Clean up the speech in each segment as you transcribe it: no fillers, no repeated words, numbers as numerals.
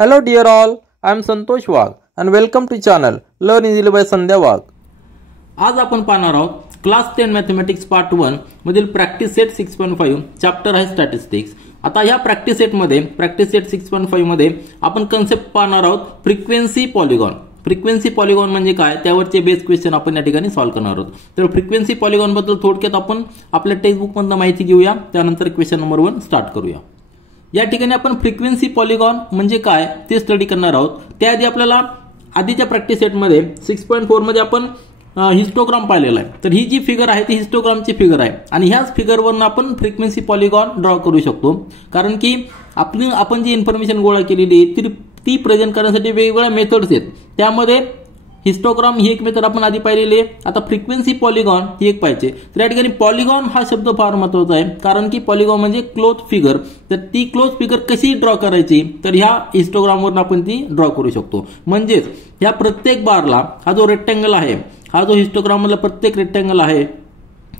Hello dear all, I am Santosh Wagh and welcome to channel Learn Easily by संध्या वाघ। आज आपण पाहणार आहोत class 10 mathematics part 1 मधील practice set 6.5 chapter आहे statistics. आता ह्या प्रॅक्टिस सेट 6.5 मध्ये आपण कन्सेप्ट पाहणार आहोत फ्रिक्वेन्सी पॉलिगॉन। फ्रिक्वेन्सी पॉलिगॉन म्हणजे काय त्यावरचे बेस क्वेश्चन आपण या ठिकाणी सॉल्व्ह करणार आहोत। तर फ्रिक्वेन्सी पॉलिगॉन बद्दल थोडक्यात आपण आपल्या टेक्स्टबुक मधून माहिती घेऊया, त्यानंतर क्वेश्चन नंबर 1 स्टार्ट करूया। या ठिकाणी आपण फ्रिक्वेन्सी पॉलिगॉन म्हणजे काय ते स्टडी करणार आहोत। त्याआधी आपल्याला आधीच्या प्रॅक्टिस सेट मध्ये 6.4 मध्ये आपण हिस्टोग्राम पाहिलेला आहे। तर ही जी फिगर आहे ती हिस्टोग्रामची फिगर आहे आणि ह्याच फिगरवरून आपण फ्रिक्वेन्सी पॉलिगॉन ड्रॉ करू शकतो, कारण की आपण जी इन्फॉर्मेशन गोळा केलेली आहे ती प्रेझेंट करण्यासाठी वेगवेगळ्या मेथड्स आहेत। त्यामध्ये हिस्टोग्राम ही एक मेथड आपण आधी पाहिलेली आहे। आता फ्रिक्वेन्सी पॉलिगॉन ही एक पाहिजे। तर या ठिकाणी पॉलिगॉन हा शब्द फार महत्त्वाचा आहे, कारण की पॉलिगॉन म्हणजे क्लोज फिगर। तर ती क्लोज फिगर कशी ड्रॉ करायची तर ह्या हिस्टोग्रामवरून आपण ती ड्रॉ करू शकतो। म्हणजेच ह्या प्रत्येक बारला हा जो रेक्टेंगल आहे, हा जो हिस्टोग्राम मधला प्रत्येक रेक्टेंगल आहे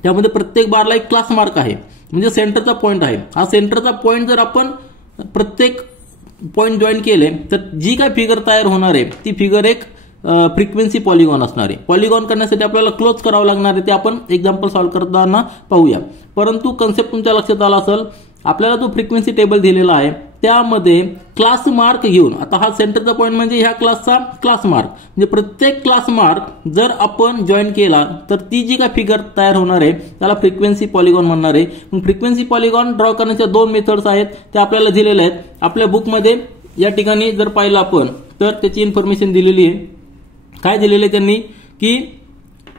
त्यामध्ये प्रत्येक बारला एक क्लास मार्क आहे, म्हणजे सेंटरचा पॉइंट आहे। हा सेंटरचा पॉइंट जर आपण प्रत्येक पॉइंट जॉईन केले तर जी काय फिगर तयार होणार आहे ती फिगर एक फ्रिक्वेन्सी पॉलिगॉन असणार आहे। पॉलिगॉन करण्यासाठी आपल्याला क्लोज करावं लागणार आहे, ते आपण एक्झाम्पल सॉल्व्ह करताना पाहूया। परंतु कन्सेप्ट तुमच्या लक्षात आला असेल, आपल्याला जो फ्रिक्वेन्सी टेबल दिलेला आहे त्यामध्ये क्लास मार्क घेऊन, आता हा सेंटरचा पॉइंट म्हणजे ह्या क्लासचा क्लास मार्क, म्हणजे प्रत्येक क्लास मार्क जर आपण जॉईन केला तर ती जी काय फिगर तयार होणार आहे त्याला फ्रिक्वेन्सी पॉलिगॉन म्हणणार आहे। मग फ्रिक्वेन्सी पॉलिगॉन ड्रॉ करण्याच्या दोन मेथड्स आहेत, त्या आपल्याला दिलेल्या आहेत आपल्या बुकमध्ये। या ठिकाणी जर पाहिलं आपण तर त्याची इन्फॉर्मेशन दिलेली आहे। काय दिलेले त्यांनी की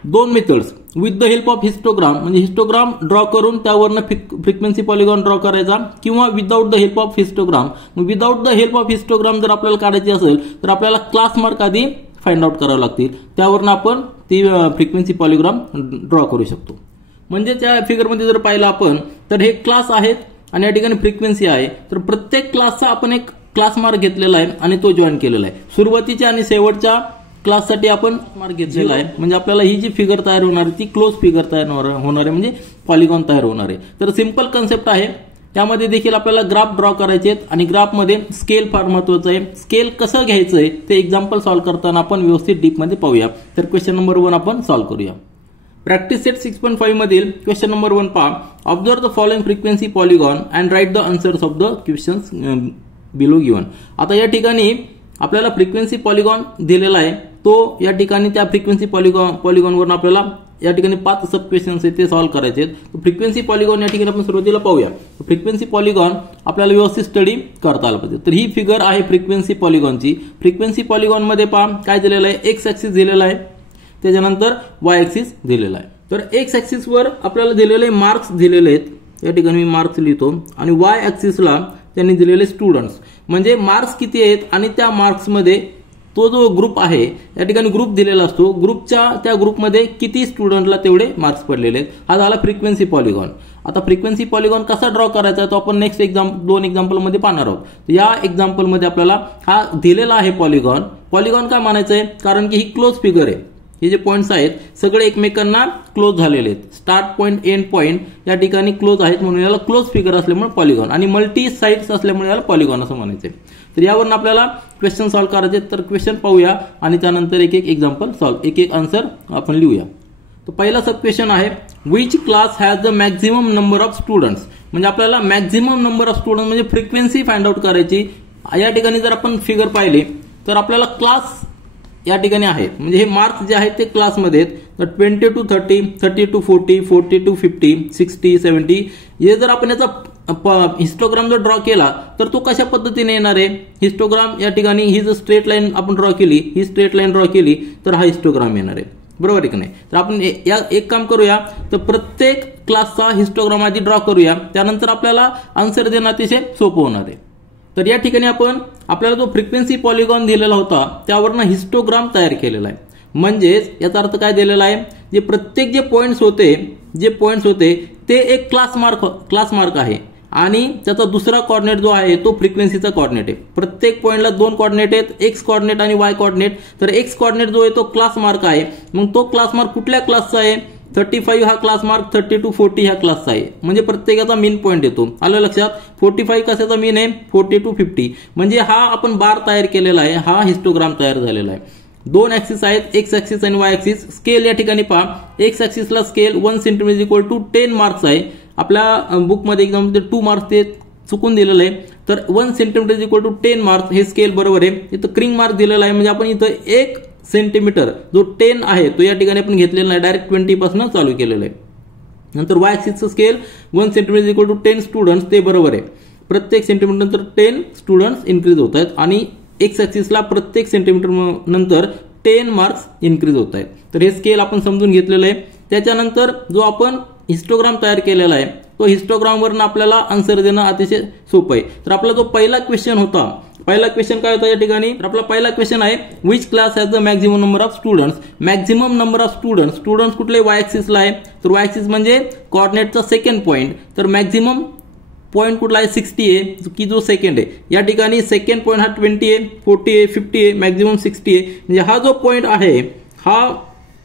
दोन methods with the help of histogram, म्हणजे हिस्टोग्राम ड्रॉ करून त्यावरनं फ्रिक्वेन्सी पॉलिगॉन ड्रॉ करायचा, किंवा without the help of histogram. Without the help of histogram जर आपल्याला काढायची असेल तर आपल्याला क्लास मार्क आधी फाइंड आउट करावे लागतील, त्यावरनं आपण ती फ्रिक्वेन्सी पॉलिग्राम ड्रॉ करू शकतो। म्हणजे त्या फिगरमध्ये जर पाहिलं आपण तर हे क्लास आहेत आणि या ठिकाणी फ्रिक्वेन्सी आहे। तर प्रत्येक क्लासचा आपण एक क्लास मार्क घेतलेला आहे आणि तो जॉईन केलेला आहे। सुरुवातीच्या आणि शेवटच्या क्लाससाठी आपण मार्क घेतलेला आहे, म्हणजे आपल्याला ही जी फिगर तयार होणार आहे ती क्लोज फिगर तयार होणार आहे, म्हणजे पॉलिगॉन तयार होणार आहे। तर सिंपल कन्सेप्ट आहे। त्यामध्ये देखील आपल्याला ग्राफ ड्रॉ करायचे आहेत आणि ग्राफमध्ये स्केल फार महत्त्वाचं आहे। स्केल कसं घ्यायचंय ते एक्झाम्पल सॉल्व्ह करताना आपण व्यवस्थित डीपमध्ये पाहूया। तर क्वेश्चन नंबर 1 आपण सॉल्व्ह करूया। प्रॅक्टिस सेट 6.5 मधील क्वेश्चन नंबर 1 पहा। Observe the following frequency polygon and write the answers of the questions below given. आता या ठिकाणी आपल्याला फ्रिक्वेन्सी पॉलिगॉन दिलेला आहे, तो या ठिकाणी त्या फ्रिक्वेन्सी पॉलिगॉनवरून आपल्याला या ठिकाणी 5 सब क्वेश्चन्स आहेत ते सॉल्व्ह करायचे आहेत। फ्रिक्वेन्सी पॉलिगॉन या ठिकाणी आपण सुरुवातीला पाहूया। फ्रिक्वेन्सी पॉलिगॉन आपल्याला व्यवस्थित स्टडी करता आलं पाहिजे। तर ही फिगर आहे फ्रिक्वेन्सी पॉलिगॉनची। फ्रिक्वेन्सी पॉलिगॉन मध्ये पहा काय दिलेलं आहे, एक्स ऍक्सिस दिलेला आहे, त्याच्यानंतर वाय ऍक्सिस दिलेला आहे। तर एक्स ऍक्सिस वर आपल्याला दिलेले मार्क्स दिलेले आहेत, या ठिकाणी मी मार्क्स लिहितो, आणि वाय ऍक्सिसला त्यांनी दिलेले स्टुडंट्स, म्हणजे मार्क्स किती आहेत आणि त्या मार्क्स मध्ये तो जो ग्रुप आहे या ठिकाणी ग्रुप दिलेला असतो, ग्रुपच्या त्या ग्रुपमध्ये किती स्टुडंटला तेवढे मार्क्स पडलेले आहेत। हा झाला फ्रिक्वेन्सी पॉलिगॉन। आता फ्रिक्वेन्सी पॉलिगॉन कसा ड्रॉ करायचा तो आपण नेक्स्ट दोन एक्झाम्पल मध्ये पाहणार आहोत। या एक्झाम्पल मध्ये आपल्याला हा दिलेला आहे पॉलिगॉन। पॉलिगॉन का म्हणायचंय, कारण की ही क्लोज फिगर आहे। हे जे पॉइंट्स आहेत सगळे एकमेकांना क्लोज झालेले आहेत, स्टार्ट पॉइंट एंड पॉइंट या ठिकाणी क्लोज आहेत, म्हणून याला क्लोज फिगर असल्यामुळे पॉलिगॉन, आणि मल्टी साइड्स असल्यामुळे याला पॉलिगॉन असं म्हणायचंय। तर यावरून आपल्याला क्वेश्चन सॉल्व्ह करायचे। तर क्वेश्चन पाहूया आणि त्यानंतर एक एक्झाम्पल सॉल्व्ह, एक आन्सर आपण लिहूया। तर पहिला सब क्वेश्चन आहे, which class has the maximum number of students. म्हणजे आपल्याला मॅक्झिमम नंबर ऑफ स्टुडंट म्हणजे फ्रिक्वेन्सी फाइंड आउट करायची। या ठिकाणी जर आपण फिगर पाहिली तर आपल्याला क्लास या ठिकाणी आहेत, म्हणजे हे मार्क्स जे आहेत ते क्लासमध्ये आहेत। तर 20 to 30, 30 to 40, 40 to 50, 60, 70, हे जर आपण याचा हिस्टोग्राम जर ड्रॉ केला तर तो कशा पद्धतीने येणार आहे। हिस्टोग्राम या ठिकाणी ही जर स्ट्रेट लाईन आपण ड्रॉ केली, ही स्ट्रेट लाईन ड्रॉ केली तर हा हिस्टोग्राम येणार आहे, बरोबर आहे की नाही। तर आपण एक काम करूया, तर प्रत्येक क्लासचा हिस्टोग्राम आधी ड्रॉ करूया, त्यानंतर आपल्याला आन्सर देणं अतिशय सोपं होणार आहे। तर या ठिकाणी आपल्याला जो फ्रिक्वेन्सी पॉलिगॉन दिलेला होता त्यावरनं हिस्टोग्राम तयार केलेला आहे। म्हणजेच याचा अर्थ काय दिलेला आहे, जे प्रत्येक जे पॉइंट्स होते ते एक क्लास मार्क आहे, आणि त्याचा दुसरा कोऑर्डिनेट जो आहे तो फ्रिक्वेन्सीचा कोऑर्डिनेट आहे। प्रत्येक पॉइंटला 2 कोऑर्डिनेट आहेत, एक्स कोऑर्डिनेट आणि वाय कोऑर्डिनेट। तर एक्स कोऑर्डिनेट जो आहे तो क्लास मार्क आहे, मग तो क्लास मार्क कुठल्या क्लासचा आहे 35 हा क्लास मार्क 30 to 40 ह्या क्लासचा आहे, म्हणजे प्रत्येकाचा मीन पॉईंट येतो. आलं लक्षात. 45 कशाचा मीन आहे, 40 to 50. म्हणजे हा आपण बार तयार केलेला आहे, हा हिस्टोग्राम तयार झालेला आहे. दोन ऍक्सिस आहेत, एक्स ऍक्सिस आणि वाय ऍक्सिस. स्केल या ठिकाणी पहा, एक्स ऍक्सिसला scale 1 centimetre equal to 10 marks आहे. आपल्या बुकमध्ये एकदम 2 मार्क्स ते चुकून दिलेलं आहे. तर 1 सेंटीमीटर इक्वल टू 10 मार्क्स हे स्केल बरोबर आहे. इथं क्रिंग मार्क दिलेला आहे, म्हणजे आपण इथं 1 सेंटीमीटर जो 10 आहे तो या ठिकाणी आपण घेतलेला नाही, डायरेक्ट 20 पासून चालू केलेलं आहे. नंतर वाय ऍक्सिसचं scale 1 centimetre equal to 10 students ते बरोबर आहे. प्रत्येक सेंटीमीटर नंतर 10 स्टुडंट्स इन्क्रीज होत आहेत. आणि एक्स ऍक्सिसला प्रत्येक सेंटीमीटर नंतर 10 मार्क्स इन्क्रीज होत आहेत. तर हे स्केल आपण समजून घेतलेलं आहे. त्याच्यानंतर जो आपण हिस्टोग्राम तयार केलेला आहे तो हिस्टोग्रामवरून आपल्याला आन्सर देणं अतिशय सोपं आहे. तर आपला जो पहिला क्वेश्चन होता, पहिला क्वेश्चन काय होता या ठिकाणी, तर आपला पहिला क्वेश्चन आहे which class has the maximum number of students. Maximum number of students कुठले, वाय ऍक्सिसला आहे. तर वाय ऍक्सिस म्हणजे कोऑर्डिनेटचा सेकंड पॉईंट. तर मॅक्झिमम पॉईंट कुठला आहे, 60 आहे, की जो सेकंड आहे. या ठिकाणी सेकंड पॉईंट हा 20 आहे, 40 आहे, 50 आहे, मॅक्झिमम 60 आहे. म्हणजे हा जो पॉईंट आहे हा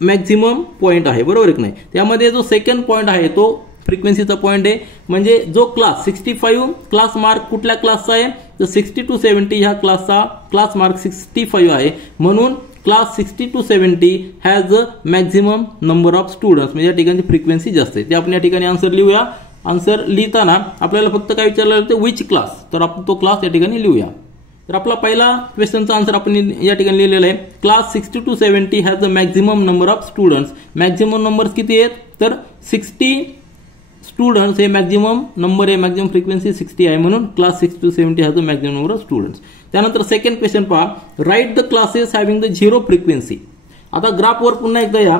मॅक्झिमम पॉईंट आहे, बरोबर आहे की नाही. त्यामध्ये जो सेकंड पॉईंट आहे तो फ्रिक्वेन्सीचा पॉईंट आहे. म्हणजे जो क्लास 65 क्लास मार्क कुठल्या क्लासचा आहे, तर 60 to 70 ह्या क्लासचा क्लास मार्क 65 आहे. म्हणून class 60 to 70 has a maximum number of students. म्हणजे या ठिकाणी फ्रिक्वेन्सी जास्त आहे. ते आपण या ठिकाणी आन्सर लिहूया. आन्सर लिहिताना आपल्याला फक्त काय विचारलं होतं, विच क्लास. तर आपण तो क्लास या ठिकाणी लिहूया. तर आपला पहिला क्वेश्चनचा आन्सर आपण या ठिकाणी लिहिलेला आहे, class 60 to 70 has the maximum number of students. Maximum number किती आहेत, तर 60 स्टुडंट्स हे मॅक्झिमम नंबर आहे, मॅक्झिमम फ्रिक्वेन्सी 60 आहे. म्हणून class 60 to 70 has the maximum number of students. त्यानंतर सेकंड क्वेश्चन पहा, write the classes having the 0 frequency. आता ग्राफवर पुन्हा एकदा या.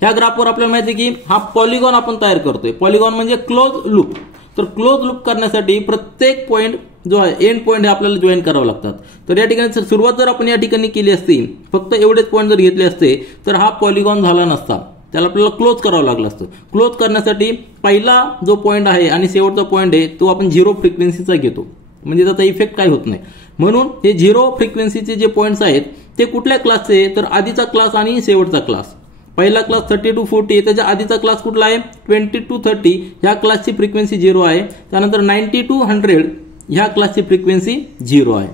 ह्या ग्राफवर आपल्याला माहिती आहे की हा पॉलिगॉन आपण तयार करतोय. पॉलिगॉन म्हणजे क्लोज लूप. तर क्लोज लूप करण्यासाठी प्रत्येक पॉईंट जो आहे एंड पॉईंट हे आपल्याला जॉईन करावं लागतात. तर या ठिकाणी सुरुवात जर आपण या ठिकाणी केली असती, फक्त एवढेच पॉईंट जर घेतले असते तर हा पॉलिगॉन झाला नसता. त्याला आपल्याला क्लोज करावं लागलं असतं. क्लोज करण्यासाठी पहिला जो पॉईंट आहे आणि शेवटचा पॉईंट आहे तो आपण 0 फ्रिक्वेन्सीचा घेतो, म्हणजे त्याचा इफेक्ट काय होत नाही. म्हणून हे 0 फ्रिक्वेन्सीचे जे पॉईंट्स आहेत ते कुठल्या क्लासचे, तर आधीचा क्लास आणि शेवटचा क्लास. पहिला क्लास 30 to 40, त्याच्या आधीचा क्लास कुठला आहे 20 to 30, ह्या क्लासची फ्रिक्वेन्सी 0 आहे. त्यानंतर 90 to 100 ह्या क्लासची फ्रिक्वेन्सी 0 आहे.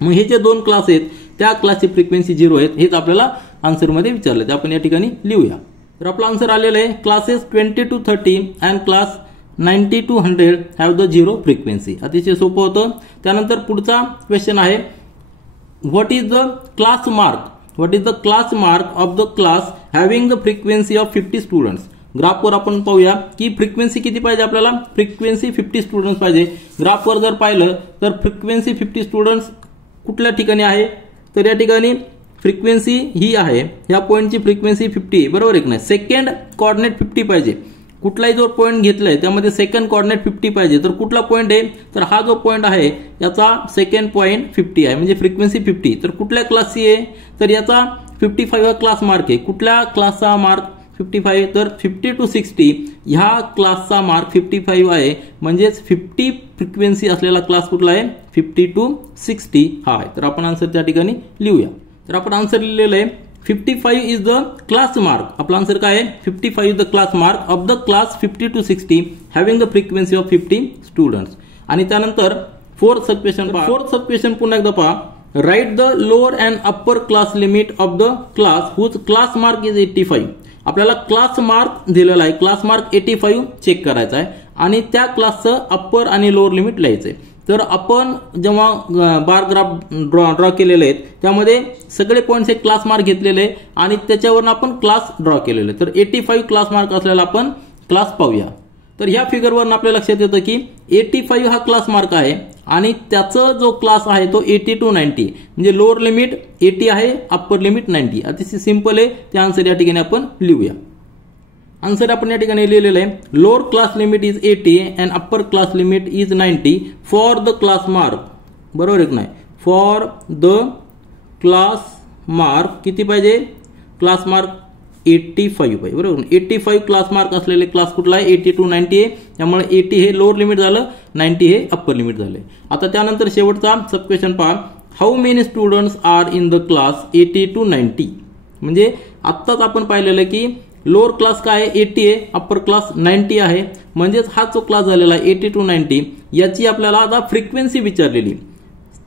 मग हे जे दोन क्लास आहेत त्या क्लासची फ्रिक्वेन्सी 0 आहेत, हेच आपल्याला आन्सरमध्ये विचारलं. ते आपण या ठिकाणी लिहूया. तर आपला आन्सर आलेला आहे classes 20 to 30 and class 90 to 100 have the 0 frequency. अतिशय सोपं होतं. त्यानंतर पुढचा क्वेश्चन आहे, what is the class mark, what is the class mark of the class having the frequency of 50 students. ग्राफवर आपण पाहूया की फ्रिक्वेन्सी किती पाहिजे आपल्याला, फ्रिक्वेन्सी 50 स्टुडंट्स पाहिजे. ग्राफवर जर पाहिलं तर फ्रिक्वेन्सी 50 स्टुडंट्स कुठल्या ठिकाणी आहे, तर या ठिकाणी फ्रिक्वेन्सी ही आहे, ह्या पॉईंटची फ्रिक्वेन्सी 50, बरोबर आहे की नाही. सेकंड कोऑर्डिनेट 50 पाहिजे. कुठलाही जो पॉईंट घेतलाय त्यामध्ये सेकंड कोऑर्डिनेट 50 पाहिजे. तर कुठला पॉईंट आहे, तर हा जो पॉईंट आहे याचा सेकंड पॉईंट 50 आहे, म्हणजे फ्रिक्वेन्सी 50. तर कुठल्या क्लासची आहे, तर याचा 55 हा क्लास मार्क आहे. कुठल्या क्लासचा मार्क 55, तर 50 to 60 ह्या क्लासचा मार्क 55 आहे. म्हणजेच 50 फ्रिक्वेन्सी असलेला क्लास कुठला आहे, 50 to 60 हा आहे. तर आपण आन्सर त्या ठिकाणी लिहूया. तर आपण आन्सर लिहिलेलं आहे 55 इज द क्लास मार्क. आपला आन्सर काय आहे, 55 is the class mark of the class 50 to 60 having the frequency of 50 students. आणि त्यानंतर फोर्थ सब क्वेश्चन पुन्हा एकदा पहा, write the lower and upper class limit of the class whose class mark is 85. आपल्याला class mark दिलेला आहे, class mark 85 check करायचा आहे आणि त्या क्लासचं अप्पर आणि लोअर लिमिट लिहायचंय. तर आपण जेव्हा बार ग्राफ ड्रॉ केलेले आहेत त्यामध्ये सगळे पॉईंट्स हे क्लास मार्क घेतलेले आणि त्याच्यावरून आपण क्लास ड्रॉ केलेले. तर 85 क्लास मार्क असलेला आपण क्लास पाहूया. तर ह्या फिगरवरून आपल्या लक्षात येतं की 85 हा क्लास मार्क आहे आणि त्याचा जो क्लास आहे तो 80 to 90, म्हणजे लोअर लिमिट 80 आहे, अप्पर लिमिट 90. अतिशय सिंपल आहे. ते आन्सर या ठिकाणी आपण लिहूया. आन्सर आपण या ठिकाणी लिहिलेलं आहे, lower class limit is 80 and upper class limit is 90 for the class mark. बरोबर आहे की नाही, फॉर द क्लास मार्क किती पाहिजे, क्लास मार्क 85 पाहिजे, बरोबर. 85 क्लास मार्क असलेले क्लास कुठला आहे, 80 to 90 आहे. त्यामुळे 80 हे लोअर लिमिट झालं, 90 हे अप्पर लिमिट झाले. आता त्यानंतर शेवटचा सब क्वेश्चन पहा, how many students are in the class 80 to 90. म्हणजे आत्ताच आपण पाहिलेलं की लोअर क्लास काय आहे 80 आहे, अप्पर क्लास 90 आहे. म्हणजेच हा जो क्लास झालेला आहे 80 to 90 याची आपल्याला आता फ्रिक्वेन्सी विचारलेली.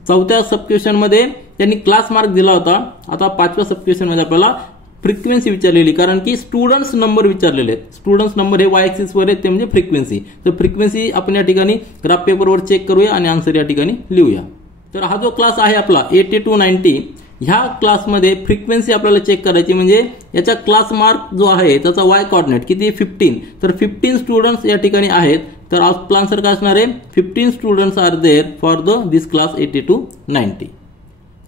चौथ्या सबक्वेशन मध्ये त्यांनी क्लास मार्क दिला होता, आता पाचव्या सबक्वेशन मध्ये आपल्याला फ्रिक्वेन्सी विचारलेली, कारण की स्टुडंट्स नंबर विचारलेले आहेत. स्टुडंट्स नंबर हे वाय ऍक्सिस वर आहेत, ते म्हणजे फ्रिक्वेन्सी. तर फ्रिक्वेन्सी आपण या ठिकाणी ग्राफ पेपरवर चेक करूया आणि आन्सर या ठिकाणी लिहूया. तर हा जो क्लास आहे आपला 80 to 90 ह्या क्लासमध्ये फ्रिक्वेन्सी आपल्याला चेक करायची, म्हणजे याचा क्लास मार्क जो आहे त्याचा वाय कोऑर्डिनेट किती 15. तर 15 स्टुडंट्स या ठिकाणी आहेत. तर आपला आन्सर काय असणार आहे 15 students are there for this class 80 to 90.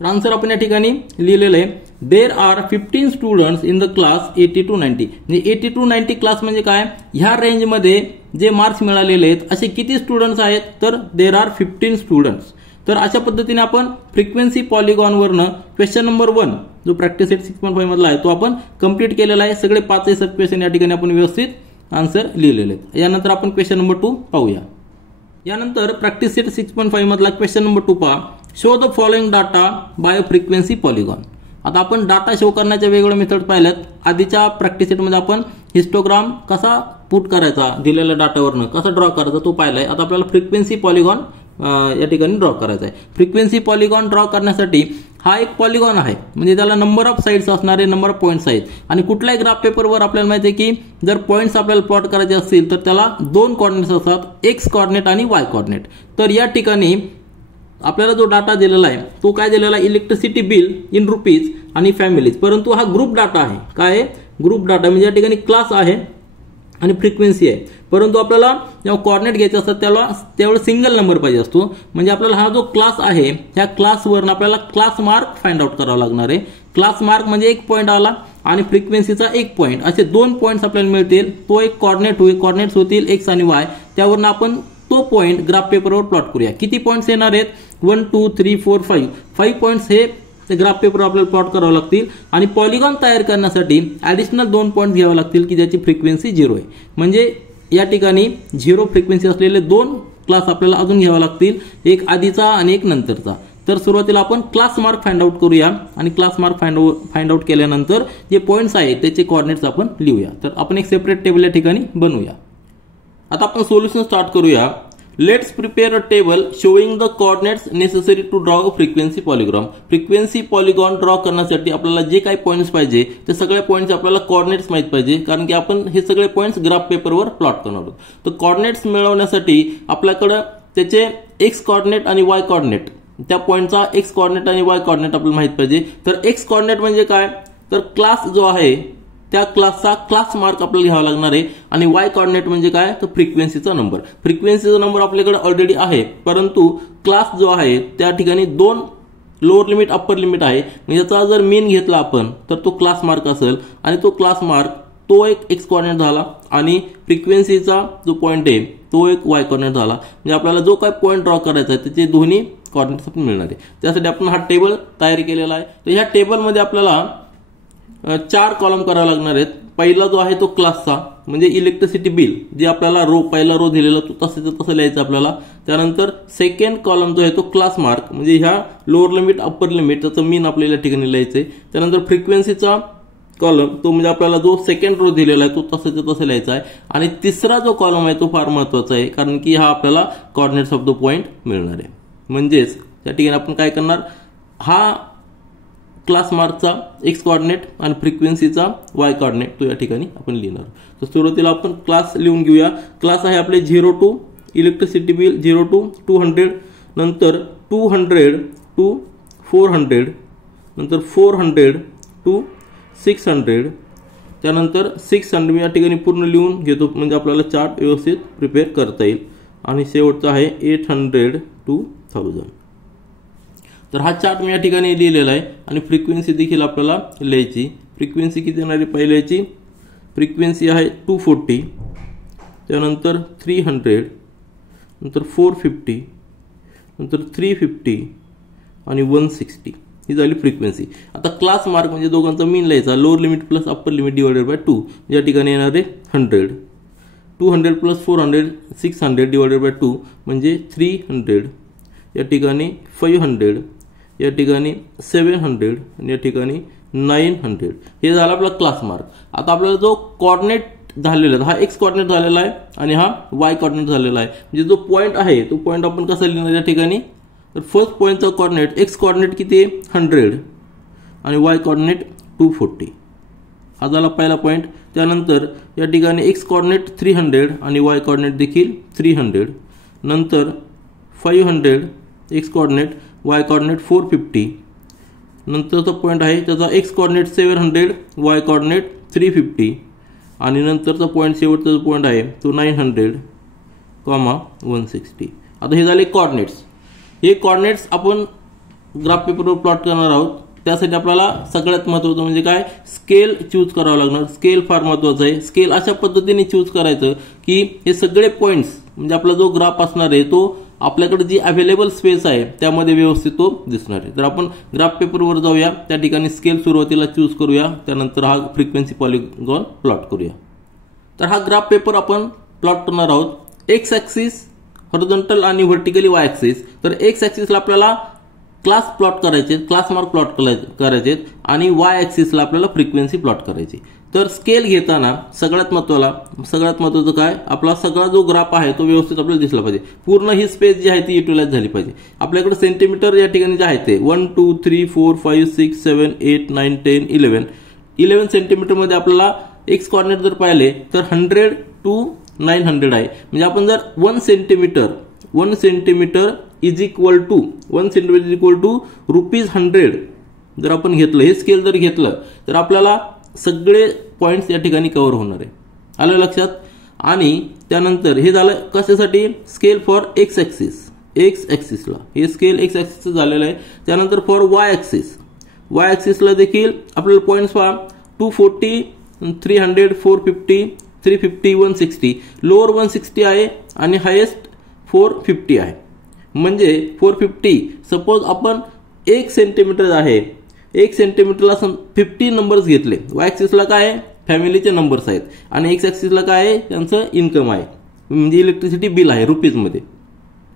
तर आन्सर आपण या ठिकाणी लिहिलेलं आहे there are 15 students in the class 80 to 90. म्हणजे 80 to 90 क्लास म्हणजे काय, ह्या रेंजमध्ये जे मार्क्स मिळालेले आहेत असे किती स्टुडंट्स आहेत, तर देअर आर 15 स्टुडंट्स. तर अशा पद्धतीने आपण फ्रिक्वेन्सी पॉलिगॉनवरनं क्वेश्चन नंबर 1 जो प्रॅक्टिस सेट 6.5 मधला आहे तो आपण कंप्लीट केलेला आहे. सगळे 5 सब क्वेश्चन या ठिकाणी आपण व्यवस्थित आन्सर लिहिलेले आहेत. यानंतर आपण क्वेश्चन नंबर 2 पाहूया. यानंतर प्रॅक्टिस सेट 6.5 मधला क्वेश्चन नंबर 2 पहा. Show the following data by frequency polygon. आता आपण डाटा शो करण्याच्या वेगवेगळ्या मेथड पाहिल्यात. आधीच्या प्रॅक्टिस सेटमध्ये आपण हिस्टोग्राम कसा पुट करायचा, दिलेल्या डाटावरनं कसा ड्रॉ करायचा तो पाहिलाय. आता आपल्याला फ्रिक्वेन्सी पॉलिगॉन या ठिकाणी ड्रॉ करायचा आहे. फ्रिक्वेन्सी पॉलिगॉन ड्रॉ करण्यासाठी हा एक पॉलिगॉन आहे, म्हणजे त्याला नंबर ऑफ साइड्स असणारे नंबर ऑफ पॉईंट्स आहेत. आणि कुठल्याही ग्राफ पेपरवर आपल्याला माहिती आहे की जर पॉईंट्स आपल्याला प्लॉट करायचे असतील तर त्याला 2 कोऑर्डिनेट्स असतात, एक्स कोऑर्डिनेट आणि वाय कोऑर्डिनेट. तर या ठिकाणी आपल्याला जो डाटा दिलेला आहे तो काय दिलेला आहे, इलेक्ट्रिसिटी बिल इन रुपीज आणि फॅमिलीज. परंतु हा ग्रुप डाटा आहे. काय आहे, ग्रुप डाटा. म्हणजे या ठिकाणी क्लास आहे आणि फ्रिक्वेन्सी आहे. परंतु आपल्याला जेव्हा कोऑर्डिनेट घ्यायचे असतात त्यावेळेस सिंगल नंबर पाहिजे असतो. म्हणजे आपल्याला हा जो क्लास आहे त्या क्लासवरून आपल्याला क्लास मार्क फाइंड आउट करावा लागणार आहे. क्लास मार्क म्हणजे 1 पॉईंट आला आणि फ्रिक्वेन्सीचा 1 पॉईंट, असे 2 पॉईंट्स आपल्याला मिळतील. तो एक कोऑर्डिनेट होईल, कोऑर्डिनेट्स होतील एक्स आणि वाय. त्यावरून आपण तो पॉईंट ग्राफ पेपरवर प्लॉट करूया. किती पॉईंट्स येणार आहेत, 1 2 3 4 5 पॉईंट्स हे ग्राफ पेपर आपल्याला प्लॉट करावं लागतील. आणि पॉलिगॉन तयार करण्यासाठी ऍडिशनल 2 पॉईंट्स घ्यावे लागतील की ज्याची फ्रिक्वेन्सी 0 आहे. म्हणजे या ठिकाणी 0 फ्रिक्वेन्सी असलेले 2 क्लास आपल्याला अजून घ्यावे लागतील, एक आधीचा आणि एक नंतरचा. तर सुरुवातीला आपण क्लास मार्क फाइंड आउट करूया आणि क्लास मार्क फाइंड आउट केल्यानंतर जे पॉईंट्स आहेत त्याचे कोऑर्डिनेट्स आपण लिहूया. तर आपण एक सेपरेट टेबल या ठिकाणी बनवूया. आता आपण सोल्युशन स्टार्ट करूया. Let's prepare a table showing the coordinates necessary to draw a frequency polygram. Frequency polygon draw करण्यासाठी आपल्याला जे काही पॉईंट्स पाहिजे ते सगळे पॉईंट्स आपल्याला कोऑर्डिनेट्स माहित पाहिजे, कारण की आपण हे सगळे पॉईंट्स ग्राफ पेपरवर प्लॉट करणार आहोत. तर कोऑर्डिनेट्स मिळवण्यासाठी आपल्याकडे त्याचे एक्स कोऑर्डिनेट आणि वाय कोऑर्डिनेट, त्या पॉईंटचा एक्स कोऑर्डिनेट आणि वाय कोऑर्डिनेट आपल्याला माहित पाहिजे. तर एक्स कोऑर्डिनेट म्हणजे काय, तर क्लास जो आहे त्या क्लासचा क्लास मार्क आपल्याला घ्यावा लागणार आहे. आणि वाय कोऑर्डिनेट म्हणजे काय, तर फ्रिक्वेन्सीचा नंबर. फ्रिक्वेन्सीचा नंबर आपल्याकडे ऑलरेडी आहे, परंतु क्लास जो आहे त्या ठिकाणी 2 लोअर लिमिट अप्पर लिमिट आहे. म्हणजे याचा जर मीन घेतला आपण तर तो क्लास मार्क असेल. आणि तो क्लास मार्क तो एक एक्स कोऑर्डिनेट झाला आणि फ्रिक्वेन्सीचा जो पॉईंट आहे तो एक वाय कोऑर्डिनेट झाला. म्हणजे आपल्याला जो काय पॉईंट ड्रॉ करायचा आहे त्याचे दोन्ही कोऑर्डिनेट्स आपण मिळणार आहे. त्यासाठी आपण हा टेबल तयार केलेला आहे. तर ह्या टेबलमध्ये आपल्याला 4 कॉलम करावे लागणार आहेत. पहिला जो आहे तो क्लासचा, म्हणजे इलेक्ट्रिसिटी बिल, जे आपल्याला पहिला रो दिलेला तो तसं लिहायचं आपल्याला. त्यानंतर सेकंड कॉलम जो आहे तो क्लास मार्क, म्हणजे ह्या लोअर लिमिट अप्पर लिमिट त्याचं मीन आपल्याला ठिकाणी लिहायचंय. त्यानंतर फ्रिक्वेन्सीचा कॉलम तो म्हणजे आपल्याला जो सेकंड रो दिलेला आहे तो तसं लिहायचा आहे. आणि तिसरा जो कॉलम आहे तो फार महत्वाचा आहे, कारण की हा आपल्याला कोऑर्डिनेट्स ऑफ द पॉईंट मिळणार आहे. म्हणजेच त्या ठिकाणी आपण काय करणार, हा क्लास मार्कचा एक्स कोऑर्डिनेट आणि फ्रिक्वेन्सीचा वाय कोऑर्डिनेट तो या ठिकाणी आपण लिहिणार. तर सुरुवातीला आपण क्लास लिहून घेऊया. क्लास आहे आपले 0 to इलेक्ट्रिसिटी बिल 0 to 200, नंतर 200 to 400, नंतर 400 to 600, त्यानंतर 600 मी या ठिकाणी पूर्ण लिहून घेतो म्हणजे आपल्याला चार्ट व्यवस्थित प्रिपेअर करता येईल. आणि शेवटचा आहे 800 to 1000. तर हा चार्ट मी या ठिकाणी लिहिलेला आहे. आणि फ्रिक्वेन्सी देखील आपल्याला लिहायची. फ्रिक्वेन्सी किती येणार आहे, पहिल्याची फ्रिक्वेन्सी आहे 240, त्यानंतर 300, नंतर 450, नंतर 350 आणि 160 ही झाली फ्रिक्वेन्सी. आता क्लास मार्क म्हणजे दोघांचा मीन लिहायचा, lower limit plus upper limit divided by 2. या ठिकाणी येणार आहे 100, 200 प्लस 400 600 डिवायडेड बाय 2 म्हणजे 300, या ठिकाणी 500, या ठिकाणी 700 आणि या ठिकाणी 900 हे झाला आपला क्लास मार्क. आता आपल्याला जो कोऑर्डिनेट झालेला आहे, हा एक्स कोऑर्डिनेट झालेला आहे आणि हा वाय कोऑर्डिनेट झालेला आहे. म्हणजे जो पॉईंट आहे तो पॉईंट आपण कसा लिहिणार या ठिकाणी, तर फर्स्ट पॉईंटचा कोऑर्डिनेट एक्स कोऑर्डिनेट किती आहे 100 आणि वाय कोऑर्डिनेट 240. हा झाला पहिला पॉईंट. त्यानंतर या ठिकाणी एक्स कोऑर्डिनेट 300 आणि वाय कोऑर्डिनेट देखील 300. नंतर 500 एक्स कोऑर्डिनेट, वाय कोऑर्डिनेट 450. नंतरचा पॉईंट आहे त्याचा एक्स कोऑर्डिनेट 700, वाय कोऑर्डिनेट 350 आणि नंतरचा पॉईंट शेवटचा जो पॉईंट आहे तो 900, 160. आता हे झाले कोऑर्डिनेट्स. हे कोऑर्डिनेट्स आपण ग्राफ पेपरवर प्लॉट करणार आहोत. त्यासाठी आपल्याला सगळ्यात महत्त्वाचं म्हणजे काय, स्केल चूज करावं लागणार. स्केल फार महत्त्वाचं आहे. स्केल अशा पद्धतीने चूज करायचं की हे सगळे पॉईंट्स म्हणजे आपला जो ग्राफ असणार आहे तो आपल्याकडे जी अवेलेबल स्पेस आहे त्यामध्ये व्यवस्थित तो दिसणार आहे. तर आपण ग्राफ पेपरवर जाऊया, त्या ठिकाणी स्केल सुरुवातीला चूज करूया, त्यानंतर हा फ्रिक्वेन्सी पॉलिगॉन प्लॉट करूया. तर हा ग्राफ पेपर आपण प्लॉट करणार आहोत. एक्स ॲक्सिस हॉरिझॉन्टल आणि व्हर्टिकली वाय ॲक्सिस. तर एक्स ॲक्सिसला आपल्याला क्लास प्लॉट करायचे, क्लास मार्क प्लॉट करायचे आणि वाय ॲक्सिसला आपल्याला फ्रिक्वेन्सी प्लॉट करायची. तर स्केल घेताना सगळ्यात महत्त्वाचं काय, आपला सगळा जो ग्राफ आहे तो व्यवस्थित आपल्याला दिसला पाहिजे. पूर्ण ही स्पेस जी आहे ती युटिलाइज झाली पाहिजे. आपल्याकडे सेंटीमीटर या ठिकाणी जे आहे ते 1 2 3 4 5 6 7 8 9 10 11 सेंटीमीटरमध्ये आपल्याला एक्स कॉर्डिनेट जर पाहिले तर 100 to 900 आहे. म्हणजे आपण जर 1 सेंटीमीटर इज इक्वल टू ₹100 जर आपण घेतलं, हे स्केल जर घेतलं तर आपल्याला सगळे पॉइंट्स या ठिकाणी कव्हर होणार आहे. आलं लक्षात. आणि त्यानंतर हे झालं कशासाठी, स्केल फॉर एक्स ॲक्सिसला हे स्केल एक्स ॲक्सिसचं झालेलं आहे. त्यानंतर फॉर वाय ॲक्सिसला देखील आपल्याला पॉइंट्स पहा 240 300 450 350 160. लोअर 160 आहे आणि हायेस्ट 450 आहे. म्हणजे 450 सपोज आपण 1 सेंटीमीटर आहे, 1 सेंटीमीटरला 50 नंबर्स घेतले. वाय ॲक्सिसला काय आहे, फॅमिलीचे नंबर्स आहेत आणि एक्स ॲक्सिसला काय आहे, त्यांचं इन्कम आहे म्हणजे इलेक्ट्रिसिटी बिल आहे रुपीजमध्ये.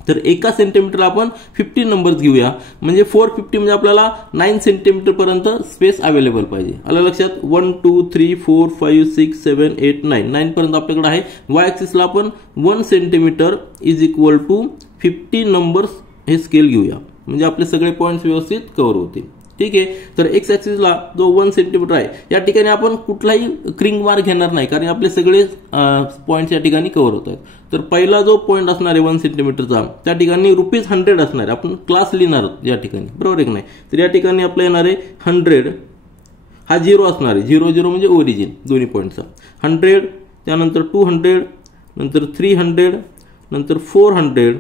तर एका सेंटीमीटरला आपण 50 नंबर्स घेऊया. म्हणजे 450 म्हणजे आपल्याला 9 सेंटीमीटर पर्यंत स्पेस अवेलेबल पाहिजे. आलं लक्षात. 1 2 3 4 5 6 7 8 9 पर्यंत आपल्याकडे आहे. वाय ॲक्सिसला आपण 1 centimetre is equal to 50 numbers हे स्केल घेऊया. म्हणजे आपले सगळे पॉईंट्स व्यवस्थित कव्हर होतील. ठीक आहे. तर एक्स ॲक्सिसला जो 1 सेंटीमीटर आहे या ठिकाणी आपण कुठलाही क्रिंग मार्क घेणार नाही, कारण आपले सगळे पॉईंट्स या ठिकाणी कव्हर होत आहेत. तर पहिला जो पॉईंट असणार आहे 1 सेंटीमीटरचा त्या ठिकाणी ₹100 असणार आहे. आपण क्लास लिहिणार आहोत या ठिकाणी, बरोबर आहे की नाही. तर या ठिकाणी आपलं येणार आहे 100, हा 0 असणार आहे. 0 म्हणजे ओरिजिन दोन्ही पॉईंटचा. 100 त्यानंतर 200 नंतर 300 नंतर 400.